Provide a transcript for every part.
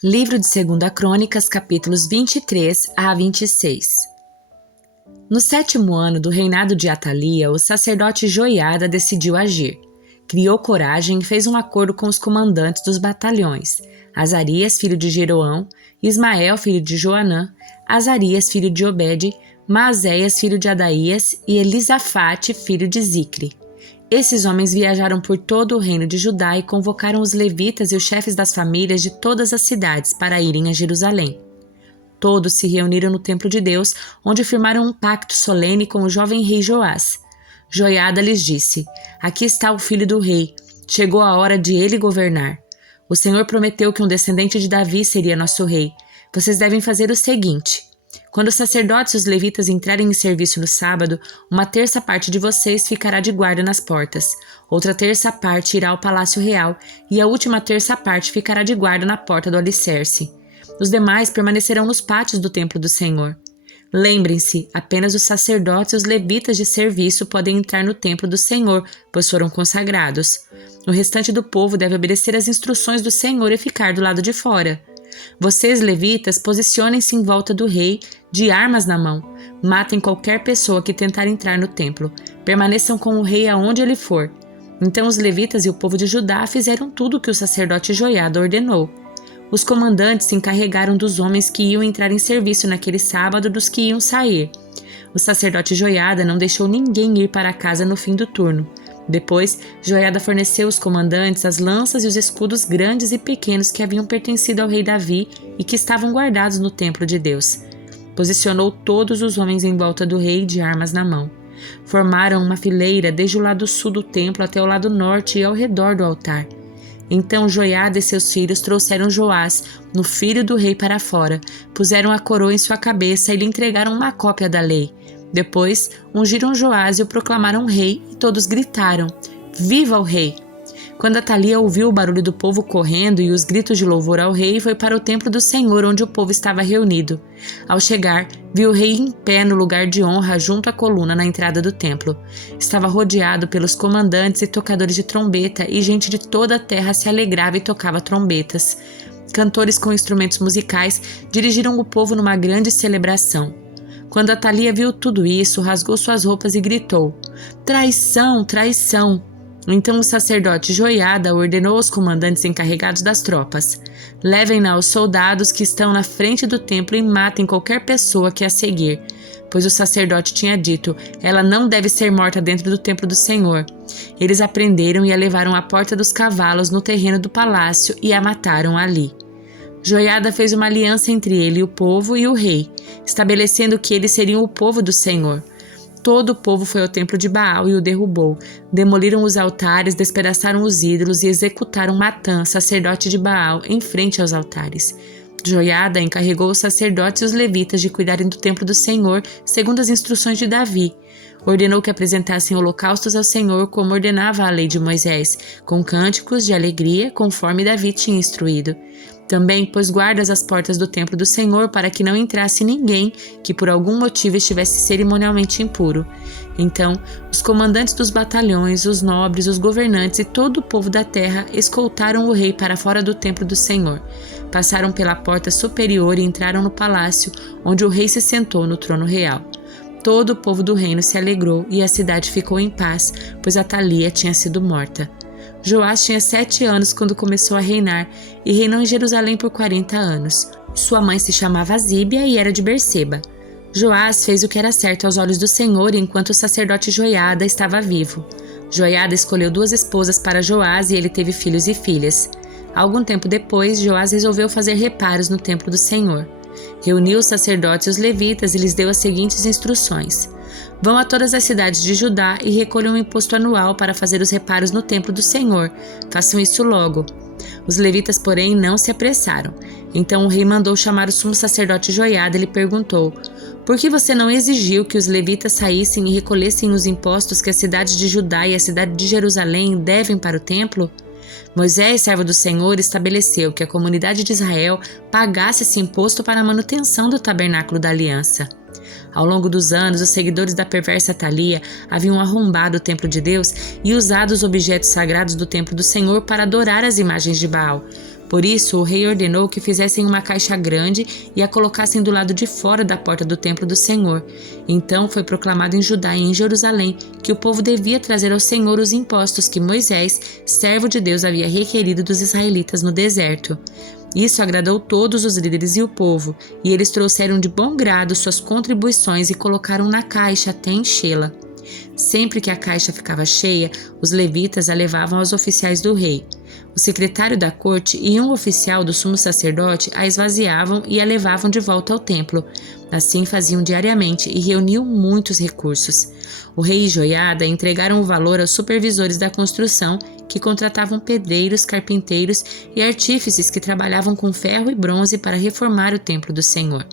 Livro de 2 Crônicas, capítulos 23 a 26. No 7º ano do reinado de Atalia, o sacerdote Joiada decidiu agir. Criou coragem e fez um acordo com os comandantes dos batalhões, Azarias, filho de Jeroão, Ismael, filho de Joanã, Azarias, filho de Obede, Maazéias, filho de Adaías, e Elisafate, filho de Zicre. Esses homens viajaram por todo o reino de Judá e convocaram os levitas e os chefes das famílias de todas as cidades para irem a Jerusalém. Todos se reuniram no templo de Deus, onde firmaram um pacto solene com o jovem rei Joás. Joiada lhes disse: "Aqui está o filho do rei. Chegou a hora de ele governar. O Senhor prometeu que um descendente de Davi seria nosso rei. Vocês devem fazer o seguinte: quando os sacerdotes e os levitas entrarem em serviço no sábado, uma terça parte de vocês ficará de guarda nas portas, outra terça parte irá ao palácio real e a última terça parte ficará de guarda na porta do alicerce. Os demais permanecerão nos pátios do templo do Senhor. Lembrem-se, apenas os sacerdotes e os levitas de serviço podem entrar no templo do Senhor, pois foram consagrados. O restante do povo deve obedecer às instruções do Senhor e ficar do lado de fora. Vocês, levitas, posicionem-se em volta do rei, de armas na mão. Matem qualquer pessoa que tentar entrar no templo. Permaneçam com o rei aonde ele for." Então os levitas e o povo de Judá fizeram tudo o que o sacerdote Joiada ordenou. Os comandantes se encarregaram dos homens que iam entrar em serviço naquele sábado e dos que iam sair. O sacerdote Joiada não deixou ninguém ir para casa no fim do turno. Depois, Joiada forneceu aos comandantes as lanças e os escudos grandes e pequenos que haviam pertencido ao rei Davi e que estavam guardados no templo de Deus. Posicionou todos os homens em volta do rei de armas na mão. Formaram uma fileira desde o lado sul do templo até o lado norte e ao redor do altar. Então Joiada e seus filhos trouxeram Joás, no filho do rei, para fora, puseram a coroa em sua cabeça e lhe entregaram uma cópia da lei. Depois, ungiram Joás e o proclamaram rei, e todos gritaram: "Viva o rei!" Quando Atalia ouviu o barulho do povo correndo e os gritos de louvor ao rei, foi para o templo do Senhor, onde o povo estava reunido. Ao chegar, viu o rei em pé no lugar de honra junto à coluna na entrada do templo. Estava rodeado pelos comandantes e tocadores de trombeta, e gente de toda a terra se alegrava e tocava trombetas. Cantores com instrumentos musicais dirigiram o povo numa grande celebração. Quando Atalia viu tudo isso, rasgou suas roupas e gritou: "Traição, traição!" Então o sacerdote Joiada ordenou aos comandantes encarregados das tropas: "Levem-na aos soldados que estão na frente do templo e matem qualquer pessoa que a seguir." Pois o sacerdote tinha dito: "Ela não deve ser morta dentro do templo do Senhor." Eles a prenderam e a levaram à porta dos cavalos no terreno do palácio e a mataram ali. Joiada fez uma aliança entre ele e o povo e o rei, estabelecendo que eles seriam o povo do Senhor. Todo o povo foi ao templo de Baal e o derrubou. Demoliram os altares, despedaçaram os ídolos e executaram Matã, sacerdote de Baal, em frente aos altares. Joiada encarregou os sacerdotes e os levitas de cuidarem do templo do Senhor, segundo as instruções de Davi. Ordenou que apresentassem holocaustos ao Senhor, como ordenava a lei de Moisés, com cânticos de alegria, conforme Davi tinha instruído. Também pôs guardas às portas do templo do Senhor para que não entrasse ninguém que por algum motivo estivesse cerimonialmente impuro. Então, os comandantes dos batalhões, os nobres, os governantes e todo o povo da terra escoltaram o rei para fora do templo do Senhor. Passaram pela porta superior e entraram no palácio, onde o rei se sentou no trono real. Todo o povo do reino se alegrou e a cidade ficou em paz, pois Atalia tinha sido morta. Joás tinha 7 anos quando começou a reinar e reinou em Jerusalém por 40 anos. Sua mãe se chamava Zíbia e era de Berseba. Joás fez o que era certo aos olhos do Senhor enquanto o sacerdote Joiada estava vivo. Joiada escolheu 2 esposas para Joás e ele teve filhos e filhas. Algum tempo depois, Joás resolveu fazer reparos no templo do Senhor. Reuniu os sacerdotes e os levitas e lhes deu as seguintes instruções: "Vão a todas as cidades de Judá e recolham um imposto anual para fazer os reparos no templo do Senhor. Façam isso logo." Os levitas, porém, não se apressaram. Então o rei mandou chamar o sumo sacerdote Joiada e lhe perguntou: "Por que você não exigiu que os levitas saíssem e recolhessem os impostos que as cidades de Judá e a cidade de Jerusalém devem para o templo?" Moisés, servo do Senhor, estabeleceu que a comunidade de Israel pagasse esse imposto para a manutenção do tabernáculo da aliança. Ao longo dos anos, os seguidores da perversa Atalia haviam arrombado o templo de Deus e usado os objetos sagrados do templo do Senhor para adorar as imagens de Baal. Por isso, o rei ordenou que fizessem uma caixa grande e a colocassem do lado de fora da porta do templo do Senhor. Então foi proclamado em Judá e em Jerusalém que o povo devia trazer ao Senhor os impostos que Moisés, servo de Deus, havia requerido dos israelitas no deserto. Isso agradou todos os líderes e o povo, e eles trouxeram de bom grado suas contribuições e colocaram na caixa até enchê-la. Sempre que a caixa ficava cheia, os levitas a levavam aos oficiais do rei. O secretário da corte e um oficial do sumo sacerdote a esvaziavam e a levavam de volta ao templo. Assim faziam diariamente e reuniam muitos recursos. O rei e Joiada entregaram o valor aos supervisores da construção, que contratavam pedreiros, carpinteiros e artífices que trabalhavam com ferro e bronze para reformar o templo do Senhor.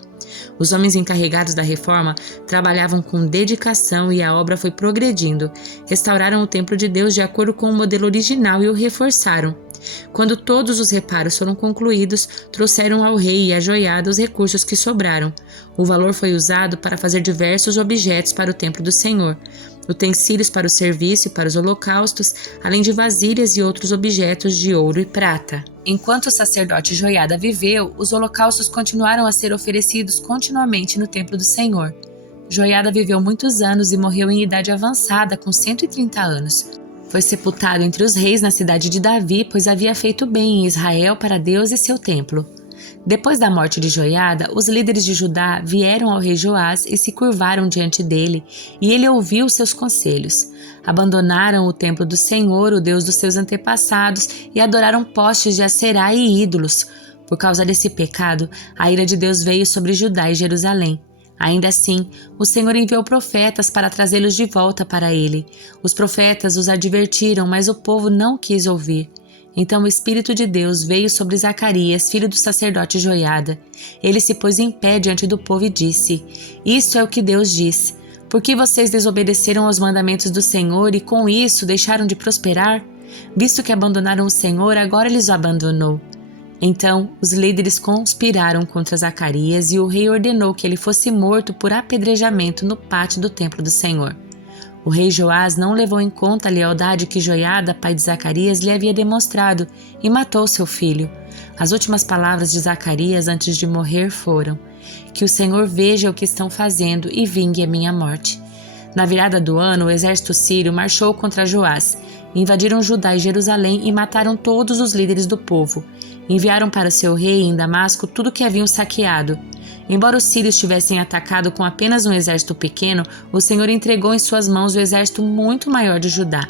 Os homens encarregados da reforma trabalhavam com dedicação e a obra foi progredindo. Restauraram o templo de Deus de acordo com o modelo original e o reforçaram. Quando todos os reparos foram concluídos, trouxeram ao rei e à joiada os recursos que sobraram. O valor foi usado para fazer diversos objetos para o templo do Senhor, utensílios para o serviço e para os holocaustos, além de vasilhas e outros objetos de ouro e prata. Enquanto o sacerdote Joiada viveu, os holocaustos continuaram a ser oferecidos continuamente no templo do Senhor. Joiada viveu muitos anos e morreu em idade avançada, com 130 anos. Foi sepultado entre os reis na cidade de Davi, pois havia feito bem em Israel para Deus e seu templo. Depois da morte de Joiada, os líderes de Judá vieram ao rei Joás e se curvaram diante dele, e ele ouviu seus conselhos. Abandonaram o templo do Senhor, o Deus dos seus antepassados, e adoraram postes de Aserá e ídolos. Por causa desse pecado, a ira de Deus veio sobre Judá e Jerusalém. Ainda assim, o Senhor enviou profetas para trazê-los de volta para ele. Os profetas os advertiram, mas o povo não quis ouvir. Então o Espírito de Deus veio sobre Zacarias, filho do sacerdote Joiada. Ele se pôs em pé diante do povo e disse: Isto é o que Deus diz. Por que vocês desobedeceram aos mandamentos do Senhor e com isso deixaram de prosperar? Visto que abandonaram o Senhor, agora ele os abandonou. Então os líderes conspiraram contra Zacarias e o rei ordenou que ele fosse morto por apedrejamento no pátio do templo do Senhor. O rei Joás não levou em conta a lealdade que Joiada, pai de Zacarias, lhe havia demonstrado e matou seu filho. As últimas palavras de Zacarias antes de morrer foram: Que o Senhor veja o que estão fazendo e vingue a minha morte. Na virada do ano, o exército sírio marchou contra Joás. Invadiram Judá e Jerusalém e mataram todos os líderes do povo. Enviaram para seu rei em Damasco tudo o que haviam saqueado. Embora os sírios tivessem atacado com apenas um exército pequeno, o Senhor entregou em suas mãos o exército muito maior de Judá.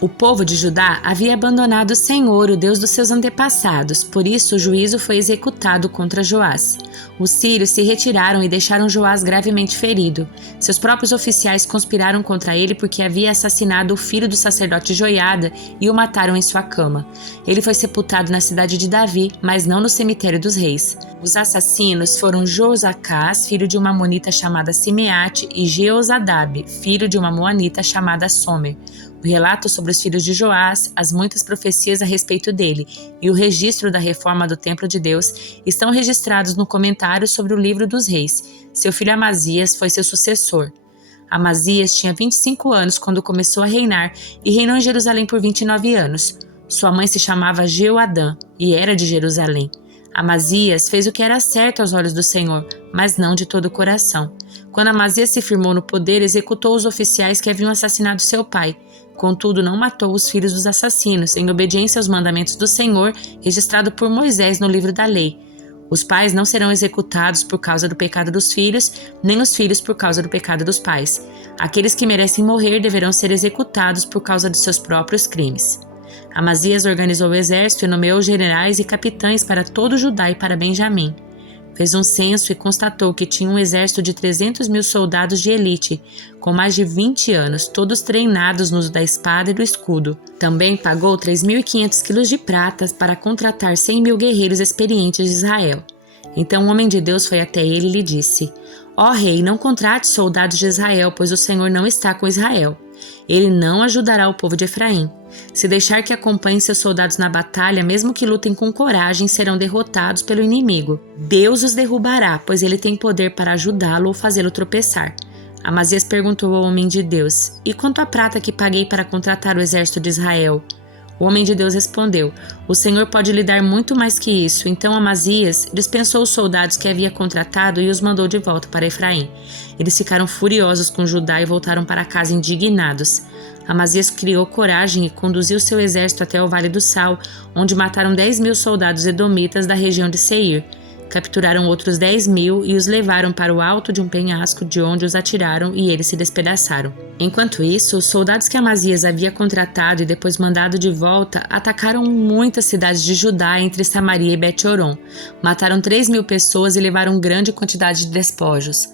O povo de Judá havia abandonado o Senhor, o Deus dos seus antepassados, por isso o juízo foi executado contra Joás. Os sírios se retiraram e deixaram Joás gravemente ferido. Seus próprios oficiais conspiraram contra ele porque havia assassinado o filho do sacerdote Joiada e o mataram em sua cama. Ele foi sepultado na cidade de Davi, mas não no cemitério dos reis. Os assassinos foram Jozacás, filho de uma amonita chamada Simeate, e Jeozadab, filho de uma moanita chamada Somer. O relato sobre os filhos de Joás, as muitas profecias a respeito dele e o registro da reforma do templo de Deus estão registrados no comentário sobre o livro dos reis. Seu filho Amazias foi seu sucessor. Amazias tinha 25 anos quando começou a reinar e reinou em Jerusalém por 29 anos. Sua mãe se chamava Jeoadã e era de Jerusalém. Amazias fez o que era certo aos olhos do Senhor, mas não de todo o coração. Quando Amazias se firmou no poder, executou os oficiais que haviam assassinado seu pai. Contudo, não matou os filhos dos assassinos, em obediência aos mandamentos do Senhor, registrado por Moisés no livro da lei. Os pais não serão executados por causa do pecado dos filhos, nem os filhos por causa do pecado dos pais. Aqueles que merecem morrer deverão ser executados por causa de seus próprios crimes. Amazias organizou o exército e nomeou generais e capitães para todo Judá e para Benjamim. Fez um censo e constatou que tinha um exército de 300.000 soldados de elite, com mais de 20 anos, todos treinados no uso da espada e do escudo. Também pagou 3.500 quilos de prata para contratar 100.000 guerreiros experientes de Israel. Então um homem de Deus foi até ele e lhe disse: Ó rei, não contrate soldados de Israel, pois o Senhor não está com Israel. Ele não ajudará o povo de Efraim. Se deixar que acompanhem seus soldados na batalha, mesmo que lutem com coragem, serão derrotados pelo inimigo. Deus os derrubará, pois ele tem poder para ajudá-lo ou fazê-lo tropeçar. Amazias perguntou ao homem de Deus: E quanto à prata que paguei para contratar o exército de Israel? O homem de Deus respondeu: o Senhor pode lhe dar muito mais que isso. Então Amazias dispensou os soldados que havia contratado e os mandou de volta para Efraim. Eles ficaram furiosos com Judá e voltaram para casa indignados. Amazias criou coragem e conduziu seu exército até o Vale do Sal, onde mataram 10.000 soldados edomitas da região de Seir. Capturaram outros 10.000 e os levaram para o alto de um penhasco, de onde os atiraram e eles se despedaçaram. Enquanto isso, os soldados que Amazias havia contratado e depois mandado de volta atacaram muitas cidades de Judá entre Samaria e Bet-Horon. Mataram 3.000 pessoas e levaram grande quantidade de despojos.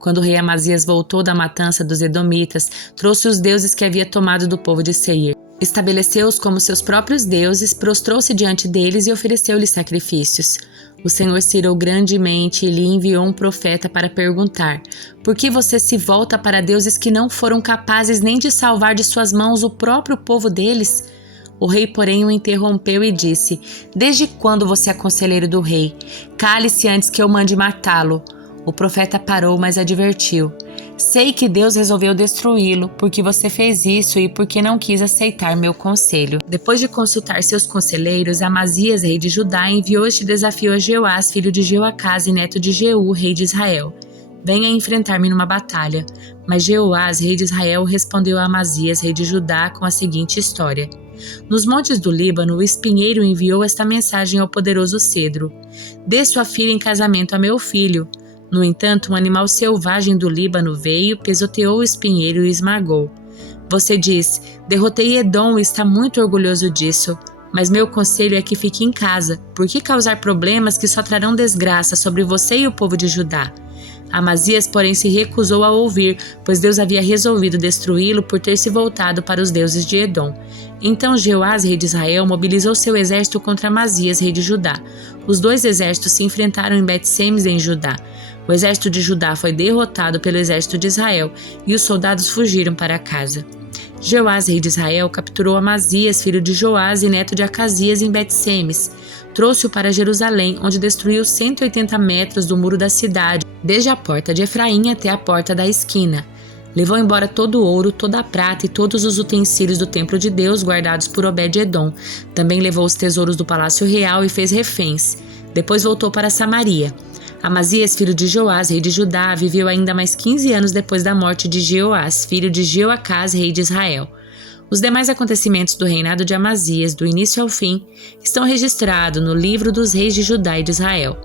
Quando o rei Amazias voltou da matança dos edomitas, trouxe os deuses que havia tomado do povo de Seir. Estabeleceu-os como seus próprios deuses, prostrou-se diante deles e ofereceu-lhes sacrifícios. O Senhor se irou grandemente e lhe enviou um profeta para perguntar: por que você se volta para deuses que não foram capazes nem de salvar de suas mãos o próprio povo deles? O rei, porém, o interrompeu e disse: desde quando você é conselheiro do rei? Cale-se antes que eu mande matá-lo. O profeta parou, mas advertiu: sei que Deus resolveu destruí-lo, porque você fez isso e porque não quis aceitar meu conselho. Depois de consultar seus conselheiros, Amazias, rei de Judá, enviou este desafio a Jeoás, filho de Jeoacás e neto de Jeú, rei de Israel: venha enfrentar-me numa batalha. Mas Jeoás, rei de Israel, respondeu a Amazias, rei de Judá, com a seguinte história: nos montes do Líbano, o espinheiro enviou esta mensagem ao poderoso cedro: dê sua filha em casamento a meu filho. No entanto, um animal selvagem do Líbano veio, pisoteou o espinheiro e o esmagou. Você diz: derrotei Edom e está muito orgulhoso disso. Mas meu conselho é que fique em casa. Por que causar problemas que só trarão desgraça sobre você e o povo de Judá? Amazias, porém, se recusou a ouvir, pois Deus havia resolvido destruí-lo por ter se voltado para os deuses de Edom. Então Jeoás, rei de Israel, mobilizou seu exército contra Amazias, rei de Judá. Os dois exércitos se enfrentaram em Bet-Semes, em Judá. O exército de Judá foi derrotado pelo exército de Israel e os soldados fugiram para casa. Jeoás, rei de Israel, capturou Amazias, filho de Joás e neto de Acasias, em Bet-Semes. Trouxe-o para Jerusalém, onde destruiu 180 metros do muro da cidade, desde a porta de Efraim até a porta da esquina. Levou embora todo o ouro, toda a prata e todos os utensílios do templo de Deus guardados por Obed-Edom. Também levou os tesouros do palácio real e fez reféns. Depois voltou para Samaria. Amazias, filho de Joás, rei de Judá, viveu ainda mais 15 anos depois da morte de Jeoás, filho de Jeoacás, rei de Israel. Os demais acontecimentos do reinado de Amazias, do início ao fim, estão registrados no livro dos reis de Judá e de Israel.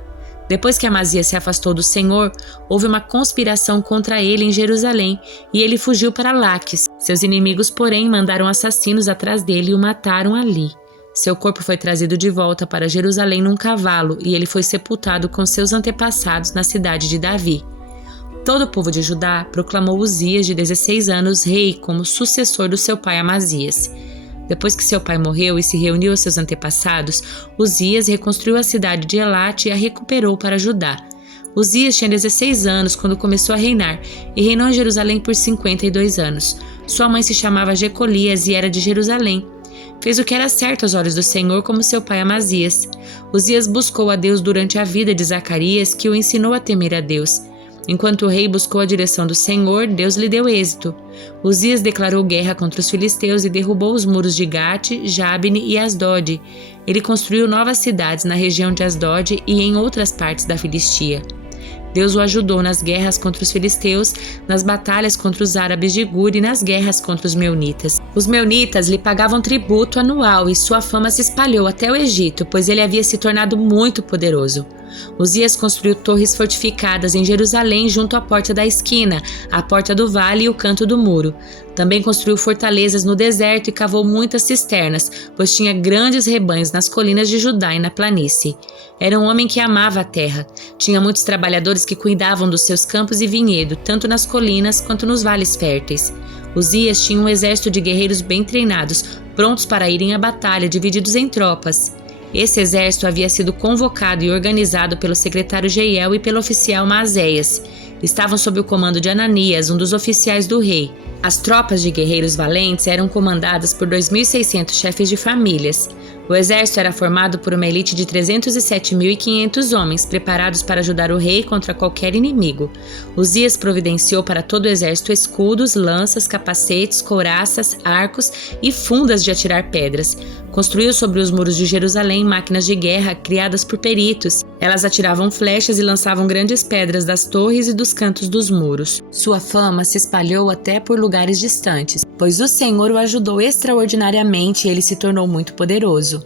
Depois que Amazias se afastou do Senhor, houve uma conspiração contra ele em Jerusalém e ele fugiu para Laques. Seus inimigos, porém, mandaram assassinos atrás dele e o mataram ali. Seu corpo foi trazido de volta para Jerusalém num cavalo e ele foi sepultado com seus antepassados na cidade de Davi. Todo o povo de Judá proclamou Uzias, de 16 anos, rei, como sucessor do seu pai Amazias. Depois que seu pai morreu e se reuniu aos seus antepassados, Uzias reconstruiu a cidade de Elate e a recuperou para Judá. Uzias tinha 16 anos quando começou a reinar e reinou em Jerusalém por 52 anos. Sua mãe se chamava Jecolias e era de Jerusalém. Fez o que era certo aos olhos do Senhor, como seu pai Amazias. Uzias buscou a Deus durante a vida de Zacarias, que o ensinou a temer a Deus. Enquanto o rei buscou a direção do Senhor, Deus lhe deu êxito. Uzias declarou guerra contra os filisteus e derrubou os muros de Gate, Jabne e Asdod. Ele construiu novas cidades na região de Asdod e em outras partes da Filistia. Deus o ajudou nas guerras contra os filisteus, nas batalhas contra os árabes de Gur e nas guerras contra os meunitas. Os meunitas lhe pagavam tributo anual e sua fama se espalhou até o Egito, pois ele havia se tornado muito poderoso. Uzias construiu torres fortificadas em Jerusalém junto à porta da esquina, a porta do vale e o canto do muro. Também construiu fortalezas no deserto e cavou muitas cisternas, pois tinha grandes rebanhos nas colinas de Judá e na planície. Era um homem que amava a terra. Tinha muitos trabalhadores que cuidavam dos seus campos e vinhedo, tanto nas colinas quanto nos vales férteis. Uzias tinha um exército de guerreiros bem treinados, prontos para irem à batalha, divididos em tropas. Esse exército havia sido convocado e organizado pelo secretário Jeiel e pelo oficial Maazéias. Estavam sob o comando de Ananias, um dos oficiais do rei. As tropas de guerreiros valentes eram comandadas por 2.600 chefes de famílias. O exército era formado por uma elite de 307.500 homens, preparados para ajudar o rei contra qualquer inimigo. Uzias providenciou para todo o exército escudos, lanças, capacetes, couraças, arcos e fundas de atirar pedras. Construiu sobre os muros de Jerusalém máquinas de guerra criadas por peritos. Elas atiravam flechas e lançavam grandes pedras das torres e dos cantos dos muros. Sua fama se espalhou até por lugares distantes, pois o Senhor o ajudou extraordinariamente e ele se tornou muito poderoso.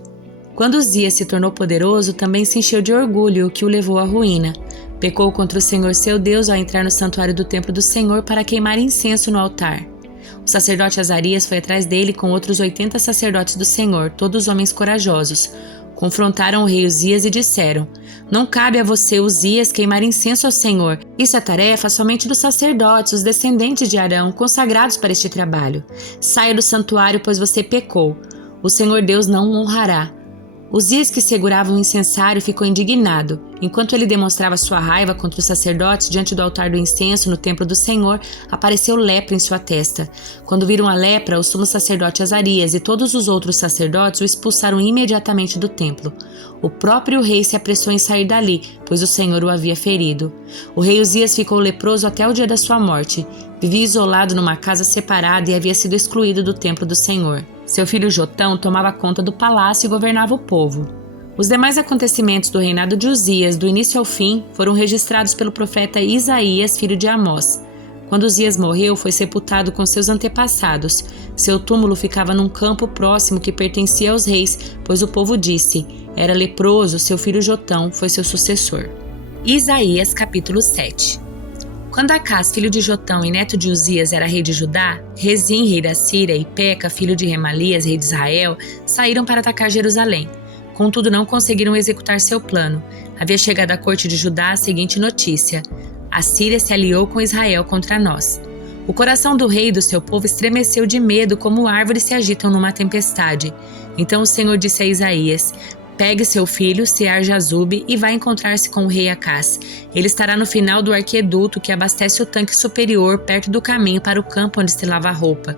Quando Uzias se tornou poderoso, também se encheu de orgulho, o que o levou à ruína. Pecou contra o Senhor seu Deus ao entrar no santuário do templo do Senhor para queimar incenso no altar. O sacerdote Azarias foi atrás dele com outros 80 sacerdotes do Senhor, todos homens corajosos. Confrontaram o rei Uzias e disseram: Não cabe a você, Uzias, queimar incenso ao Senhor. Isso é tarefa somente dos sacerdotes, os descendentes de Arão, consagrados para este trabalho. Saia do santuário, pois você pecou. O Senhor Deus não o honrará. Uzias, que segurava um incensário, ficou indignado. Enquanto ele demonstrava sua raiva contra os sacerdotes diante do altar do incenso no templo do Senhor, apareceu lepra em sua testa. Quando viram a lepra, o sumo sacerdote Azarias e todos os outros sacerdotes o expulsaram imediatamente do templo. O próprio rei se apressou em sair dali, pois o Senhor o havia ferido. O rei Uzias ficou leproso até o dia da sua morte. Vivia isolado numa casa separada e havia sido excluído do templo do Senhor. Seu filho Jotão tomava conta do palácio e governava o povo. Os demais acontecimentos do reinado de Uzias, do início ao fim, foram registrados pelo profeta Isaías, filho de Amós. Quando Uzias morreu, foi sepultado com seus antepassados. Seu túmulo ficava num campo próximo que pertencia aos reis, pois o povo disse: era leproso, seu filho Jotão foi seu sucessor. Isaías capítulo 7. Quando Acás, filho de Jotão e neto de Uzias, era rei de Judá, Rezim, rei da Síria, e Peca, filho de Remalias, rei de Israel, saíram para atacar Jerusalém. Contudo, não conseguiram executar seu plano. Havia chegado à corte de Judá a seguinte notícia: a Síria se aliou com Israel contra nós. O coração do rei e do seu povo estremeceu de medo, como árvores se agitam numa tempestade. Então o Senhor disse a Isaías: pegue seu filho, Sear-Jazube, e vá encontrar-se com o rei Acás. Ele estará no final do arqueduto que abastece o tanque superior, perto do caminho para o campo onde se lava a roupa.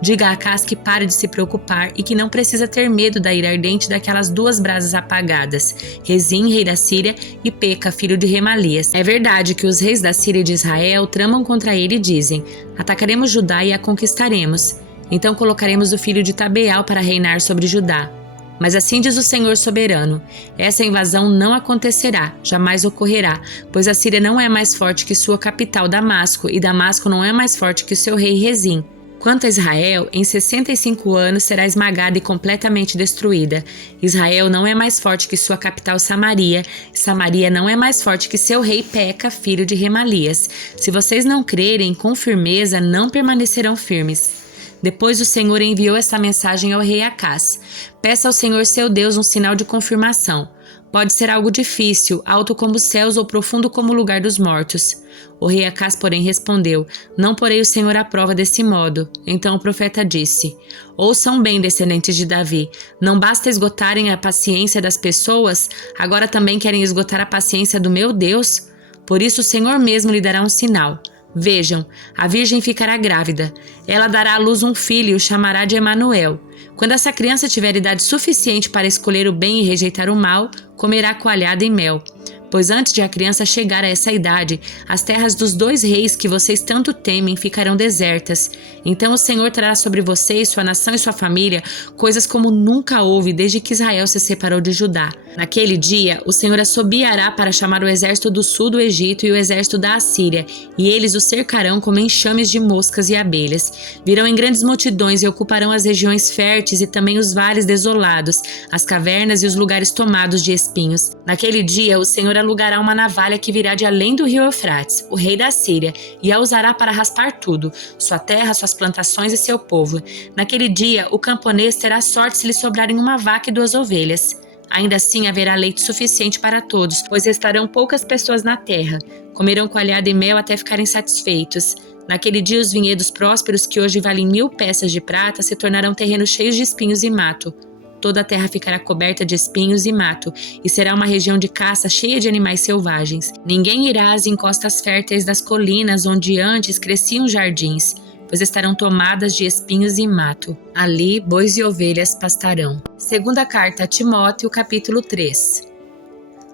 Diga a Acás que pare de se preocupar e que não precisa ter medo da ira ardente daquelas duas brasas apagadas, Rezim, rei da Síria, e Peca, filho de Remalias. É verdade que os reis da Síria e de Israel tramam contra ele e dizem: atacaremos Judá e a conquistaremos. Então colocaremos o filho de Tabeal para reinar sobre Judá. Mas assim diz o Senhor soberano: essa invasão não acontecerá, jamais ocorrerá, pois a Síria não é mais forte que sua capital Damasco, e Damasco não é mais forte que o seu rei Rezim. Quanto a Israel, em 65 anos será esmagada e completamente destruída. Israel não é mais forte que sua capital Samaria, e Samaria não é mais forte que seu rei Peca, filho de Remalias. Se vocês não crerem com firmeza, não permanecerão firmes. Depois o Senhor enviou esta mensagem ao rei Acás: peça ao Senhor seu Deus um sinal de confirmação. Pode ser algo difícil, alto como os céus ou profundo como o lugar dos mortos. O rei Acás, porém, respondeu: não porei o Senhor à prova desse modo. Então o profeta disse: ouçam bem, descendentes de Davi, não basta esgotarem a paciência das pessoas, agora também querem esgotar a paciência do meu Deus? Por isso o Senhor mesmo lhe dará um sinal. Vejam, a virgem ficará grávida. Ela dará à luz um filho e o chamará de Emanuel. Quando essa criança tiver idade suficiente para escolher o bem e rejeitar o mal, comerá coalhada e mel. Pois antes de a criança chegar a essa idade, as terras dos dois reis que vocês tanto temem ficarão desertas. Então o Senhor trará sobre vocês, sua nação e sua família, coisas como nunca houve desde que Israel se separou de Judá. Naquele dia, o Senhor assobiará para chamar o exército do sul do Egito e o exército da Assíria, e eles o cercarão como enxames de moscas e abelhas. Virão em grandes multidões e ocuparão as regiões férteis e também os vales desolados, as cavernas e os lugares tomados de espinhos. Naquele dia, o Senhor alugará uma navalha que virá de além do rio Eufrates, o rei da Síria, e a usará para raspar tudo, sua terra, suas plantações e seu povo. Naquele dia, o camponês terá sorte se lhe sobrarem uma vaca e 2 ovelhas. Ainda assim haverá leite suficiente para todos, pois restarão poucas pessoas na terra. Comerão coalhada e mel até ficarem satisfeitos. Naquele dia os vinhedos prósperos, que hoje valem 1000 peças de prata, se tornarão terrenos cheios de espinhos e mato. Toda a terra ficará coberta de espinhos e mato, e será uma região de caça cheia de animais selvagens. Ninguém irá às encostas férteis das colinas onde antes cresciam jardins. pois estarão tomadas de espinhos e mato. Ali, bois e ovelhas pastarão. Segunda carta a Timóteo, capítulo 3.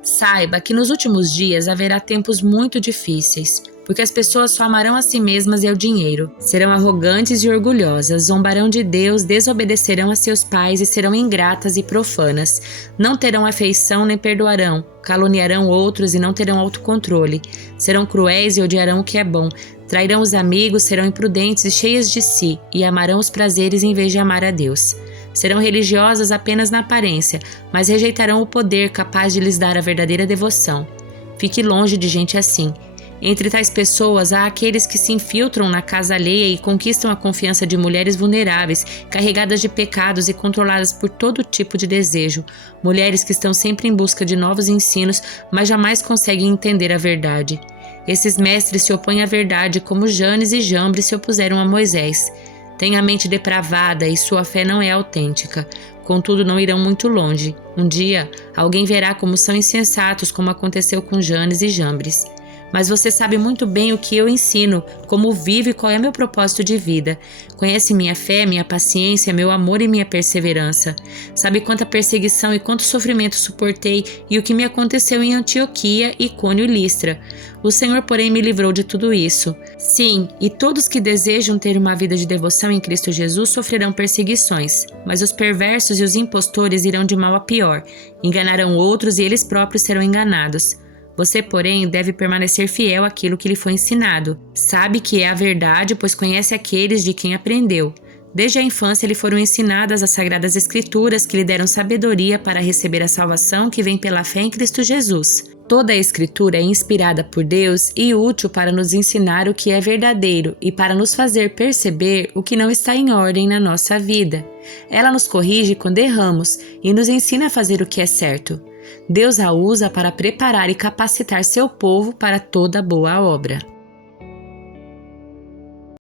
Saiba que nos últimos dias haverá tempos muito difíceis, porque as pessoas só amarão a si mesmas e ao dinheiro. Serão arrogantes e orgulhosas, zombarão de Deus, desobedecerão a seus pais e serão ingratas e profanas. Não terão afeição nem perdoarão, caluniarão outros e não terão autocontrole. Serão cruéis e odiarão o que é bom. Trairão os amigos, serão imprudentes e cheias de si, e amarão os prazeres em vez de amar a Deus. Serão religiosas apenas na aparência, mas rejeitarão o poder capaz de lhes dar a verdadeira devoção. Fique longe de gente assim. Entre tais pessoas há aqueles que se infiltram na casa alheia e conquistam a confiança de mulheres vulneráveis, carregadas de pecados e controladas por todo tipo de desejo. Mulheres que estão sempre em busca de novos ensinos, mas jamais conseguem entender a verdade. Esses mestres se opõem à verdade, como Janes e Jambres se opuseram a Moisés. Têm a mente depravada e sua fé não é autêntica. Contudo, não irão muito longe. Um dia, alguém verá como são insensatos, como aconteceu com Janes e Jambres. Mas você sabe muito bem o que eu ensino, como vivo e qual é meu propósito de vida. Conhece minha fé, minha paciência, meu amor e minha perseverança. Sabe quanta perseguição e quanto sofrimento suportei e o que me aconteceu em Antioquia, Icônio e Listra. O Senhor, porém, me livrou de tudo isso. Sim, e todos que desejam ter uma vida de devoção em Cristo Jesus sofrerão perseguições, mas os perversos e os impostores irão de mal a pior. Enganarão outros e eles próprios serão enganados. Você, porém, deve permanecer fiel àquilo que lhe foi ensinado. Sabe que é a verdade, pois conhece aqueles de quem aprendeu. Desde a infância lhe foram ensinadas as Sagradas Escrituras que lhe deram sabedoria para receber a salvação que vem pela fé em Cristo Jesus. Toda a Escritura é inspirada por Deus e útil para nos ensinar o que é verdadeiro e para nos fazer perceber o que não está em ordem na nossa vida. Ela nos corrige quando erramos e nos ensina a fazer o que é certo. Deus a usa para preparar e capacitar seu povo para toda boa obra.